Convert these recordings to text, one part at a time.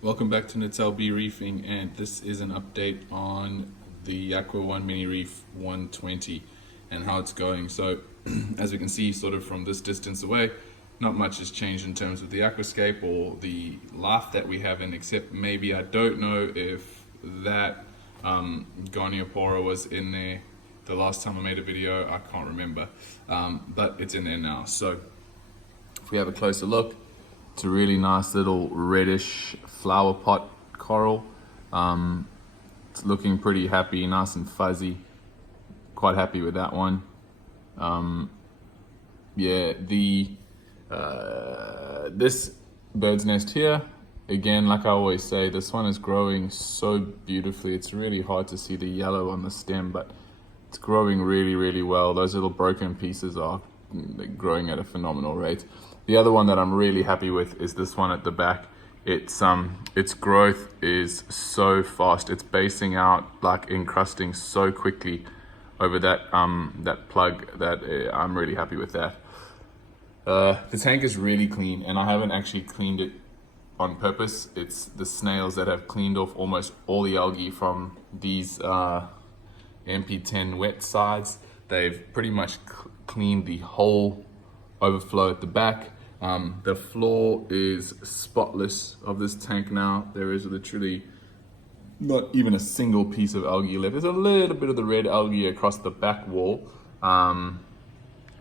Welcome back to Natal B Reefing, and this is an update on the Aqua One Mini Reef 120 and how it's going. So as we can see sort of from this distance away, not much has changed in terms of the aquascape or the life that we have in, except maybe I don't know if that Goniopora was in there the last time I made a video. I can't remember, but it's in there now. So if we have a closer look, it's a really nice little reddish flower pot coral. It's looking pretty happy, nice and fuzzy. Quite happy with that one. Yeah, this bird's nest here, again, like I always say, this one is growing so beautifully. It's really hard to see the yellow on the stem, but it's growing really, really well. Those little broken pieces are growing at a phenomenal rate. The other one that I'm really happy with is this one at the back. Its growth is so fast. It's basing out, like encrusting so quickly over that that plug that I'm really happy with that. The tank is really clean, and I haven't actually cleaned it on purpose. It's the snails that have cleaned off almost all the algae from these MP10 wet sides. They've pretty much cleaned the whole overflow at the back. The floor is spotless of this tank now. There is literally not even a single piece of algae left. There's a little bit of the red algae across the back wall. Can't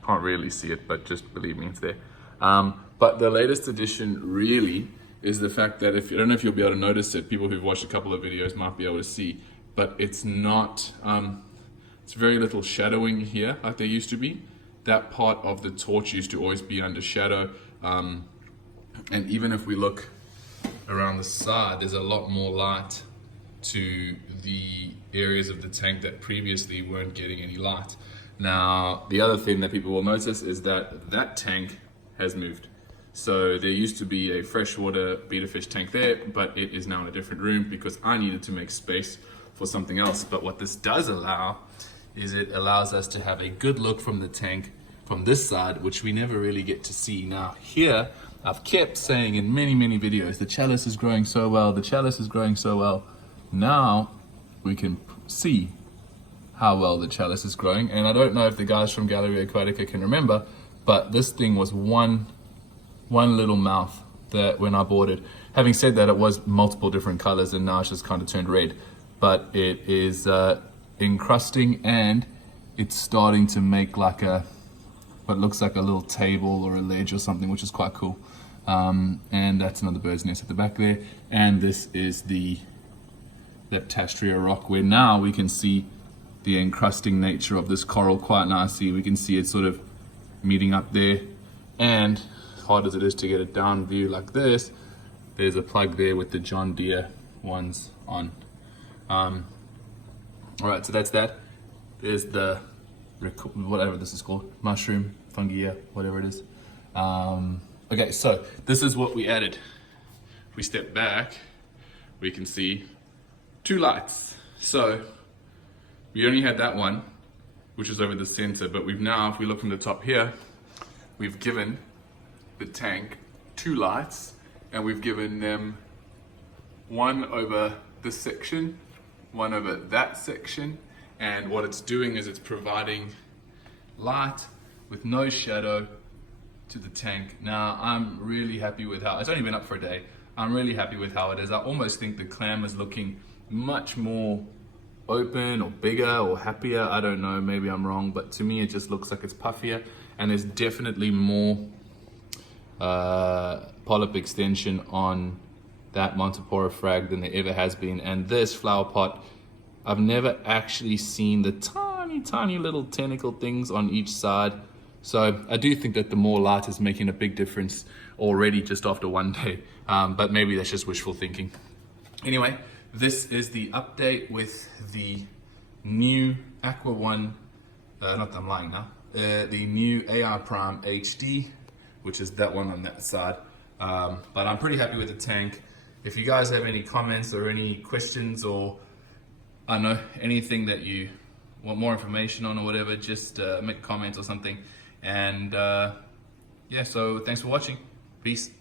really see it, but just believe me, it's there. But the latest addition really is the fact that I don't know if you'll be able to notice it, people who've watched a couple of videos might be able to see, but it's not, it's very little shadowing here like there used to be. That part of the torch used to always be under shadow. And even if we look around the side, there's a lot more light to the areas of the tank that previously weren't getting any light. Now, the other thing that people will notice is that that tank has moved. So there used to be a freshwater betta fish tank there, but it is now in a different room because I needed to make space for something else. But what this does allow is it allows us to have a good look from the tank from this side, which we never really get to see. Now here, I've kept saying in many, many videos, the Chalice is growing so well, the Chalice is growing so well. Now we can see how well the Chalice is growing. And I don't know if the guys from Galleria Aquatica can remember, but this thing was one little mouth that when I bought it. Having said that, it was multiple different colors and now it's just kind of turned red. But it is encrusting and it's starting to make like what looks like a little table or a ledge or something, which is quite cool. And that's another bird's nest at the back there. And this is the Leptastria rock, where now we can see the encrusting nature of this coral quite nicely. We can see it sort of meeting up there. And as hard as it is to get a down view like this, there's a plug there with the John Deere ones on. All right, so that's that. There's the whatever this is called, mushroom, fungia, whatever it is. Okay, so this is what we added. If we step back, we can see two lights. So we only had that one, which is over the center, but we've now, if we look from the top here, we've given the tank two lights, and we've given them one over this section, one over that section. And what it's doing is it's providing light with no shadow to the tank. Now, I'm really happy with how, it's only been up for a day. I'm really happy with how it is. I almost think the clam is looking much more open or bigger or happier. I don't know, maybe I'm wrong, but to me it just looks like it's puffier, and there's definitely more polyp extension on that Montipora frag than there ever has been. And this flower pot, I've never actually seen the tiny little tentacle things on each side. So I do think that the more light is making a big difference already just after one day. But maybe that's just wishful thinking. Anyway, this is the update with the new Aqua One, not that I'm lying now, the new AR Prime HD, which is that one on that side. But I'm pretty happy with the tank. If you guys have any comments or any questions, or I don't know, anything that you want more information on or whatever, just make a comment or something. And yeah, so thanks for watching. Peace.